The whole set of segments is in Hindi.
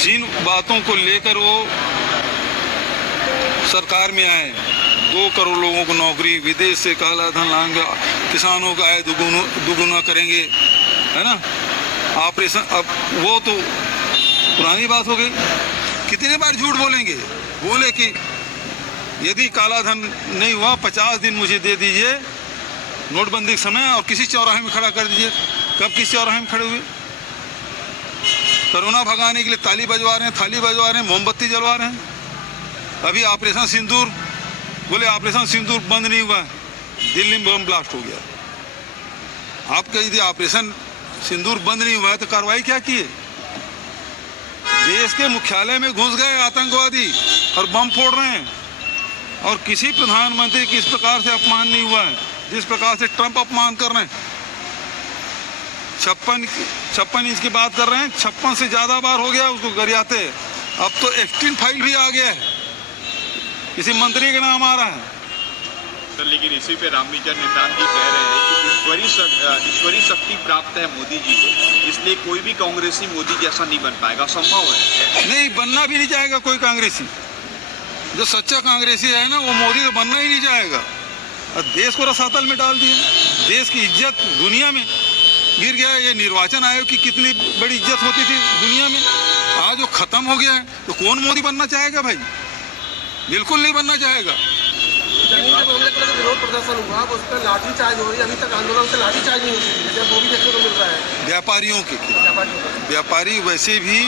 जिन बातों को लेकर वो सरकार में आए, 2 करोड़ लोगों को नौकरी, विदेश से काला धन लाएंगे, किसानों का आय दुगुना करेंगे, है ना, ऑपरेशन, अब वो तो पुरानी बात हो गई। कितने बार झूठ बोलेंगे? बोले कि यदि काला धन नहीं हुआ 50 दिन मुझे दे दीजिए नोटबंदी के समय, और किसी चौराहे में खड़ा कर दीजिए। कब किस चौराहे में खड़े हुए? कोरोना भगाने के लिए ताली बजवा रहे हैं, थाली बजवा रहे हैं, मोमबत्ती जलवा रहे हैं। अभी ऑपरेशन सिंदूर, बोले ऑपरेशन सिंदूर बंद नहीं हुआ, दिल्ली में बम ब्लास्ट हो गया। आपका यदि ऑपरेशन सिंदूर बंद नहीं हुआ है तो कार्रवाई क्या की है? देश के मुख्यालय में घुस गए आतंकवादी और बम फोड़ रहे हैं, और किसी प्रधानमंत्री की इस प्रकार से अपमान नहीं हुआ है जिस प्रकार से ट्रंप अपमान कर रहे हैं। 56 इंच की बात कर रहे हैं, 56 से ज़्यादा बार हो गया उसको गरियाते। अब तो एक्सटिंक्ट फाइल भी आ गया है, किसी मंत्री का नाम आ रहा है। सर, लेकिन इसी पे रामविचार निषाद जी कह रहे हैं कि ईश्वरी शक्ति प्राप्त है मोदी जी को, इसलिए कोई भी कांग्रेसी मोदी जैसा नहीं बन पाएगा। संभव है? नहीं, बनना भी नहीं चाहेगा कोई कांग्रेसी। जो सच्चा कांग्रेसी है ना, वो मोदी तो बनना ही नहीं चाहेगा। और देश को रसातल में डाल दिया, देश की इज्जत दुनिया में गिर गया। ये निर्वाचन आयोग की कितनी बड़ी इज्जत होती थी दुनिया में, आज वो खत्म हो गया है। तो कौन मोदी बनना चाहेगा भाई? बिल्कुल नहीं बनना चाहेगा। जमीन के मामले का विरोध प्रदर्शन हुआ, उस पर लाठीचार्ज हो रही है। अभी तक आंदोलन से लाठीचार्ज नहीं होती है, वो भी देखने को मिल रहा है। व्यापारियों के व्यापारी वैसे भी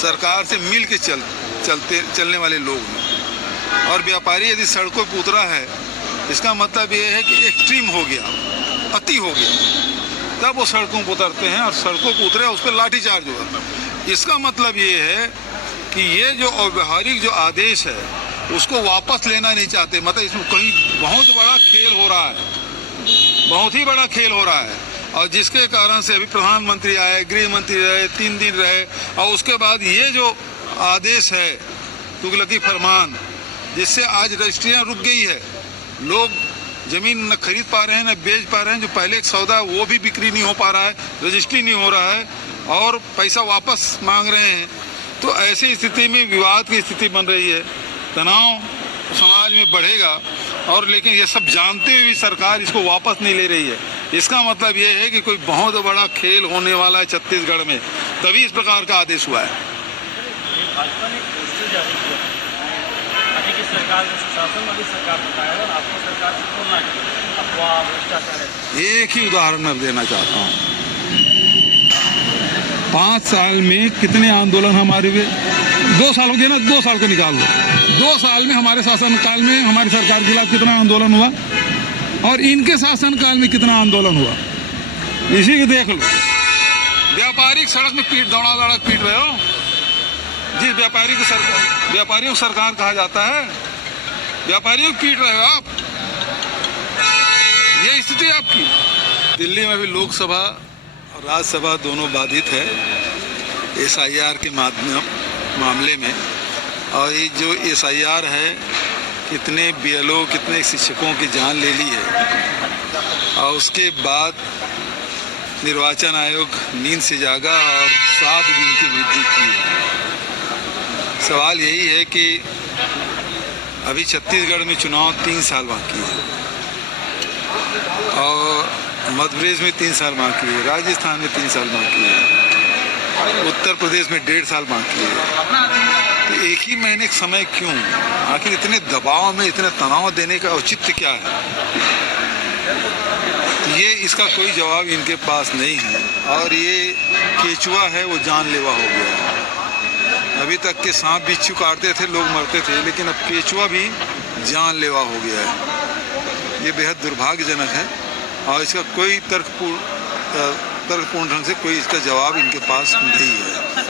सरकार से मिल के चलने वाले लोग हैं, और व्यापारी यदि सड़कों पर उतरा है, इसका मतलब ये है कि एक्सट्रीम हो गया, अति हो गया, तब वो सड़कों पर उतरते हैं, और सड़कों पर उतरे उस पर लाठीचार्ज हुआ। इसका मतलब ये है कि ये जो अव्यावहारिक जो आदेश है उसको वापस लेना नहीं चाहते। मतलब इसमें कहीं बहुत बड़ा खेल हो रहा है, बहुत ही बड़ा खेल हो रहा है। और जिसके कारण से अभी प्रधानमंत्री आए, गृह मंत्री रहे, 3 दिन रहे, और उसके बाद ये जो आदेश है तुगलकी फरमान, जिससे आज रजिस्ट्रियाँ रुक गई है, लोग ज़मीन न खरीद पा रहे हैं न बेच पा रहे हैं। जो पहले एक सौदा वो भी बिक्री नहीं हो पा रहा है, रजिस्ट्री नहीं हो रहा है, और पैसा वापस मांग रहे हैं। तो ऐसी स्थिति में विवाद की स्थिति बन रही है, तनाव समाज में बढ़ेगा। और लेकिन ये सब जानते हुए भी सरकार इसको वापस नहीं ले रही है। इसका मतलब ये है कि कोई बहुत बड़ा खेल होने वाला है छत्तीसगढ़ में, तभी इस प्रकार का आदेश हुआ है। भाजपा ने पोस्टर जारी किया, अभी की सरकार को सुशासन वाली सरकार बताया, और आपको सरकार से तुलना की अफवाह भ्रष्टाचार है। एक ही उदाहरण मैं देना चाहता हूँ। 5 साल में कितने आंदोलन हमारे हुए? 2 साल हो गए ना, 2 साल को निकाल दो। 2 साल में हमारे शासनकाल में हमारी सरकार के खिलाफ कितना आंदोलन हुआ, और इनके शासनकाल में कितना आंदोलन हुआ, इसी को देख लो। व्यापारिक सड़क में दौड़ा पीट रहे हो। जिस व्यापारियों को सरकार कहा जाता है, व्यापारियों को पीट रहे हो आप। ये स्थिति आपकी। दिल्ली में भी लोकसभा और राज्यसभा दोनों बाधित है SIR के मामले में। और ये जो SIR है, कितने BLO, कितने शिक्षकों की जान ले ली है, और उसके बाद निर्वाचन आयोग नींद से जागा और 7 दिन की वृद्धि की है। सवाल यही है कि अभी छत्तीसगढ़ में चुनाव 3 साल बाकी है, और मध्य प्रदेश में 3 साल बाकी है, राजस्थान में 3 साल बाकी है, उत्तर प्रदेश में 1.5 साल बाकी है। तो एक ही महीने का समय क्यों? आखिर इतने दबाव में इतने तनाव देने का औचित्य क्या है? ये इसका कोई जवाब इनके पास नहीं है। और ये केचुआ है, वो जानलेवा हो गया है। अभी तक के सांप बिच्छू काटते थे, लोग मरते थे, लेकिन अब केचुआ भी जानलेवा हो गया है। ये बेहद दुर्भाग्यजनक है, और इसका कोई तर्कपूर्ण ढंग से कोई इसका जवाब इनके पास नहीं है।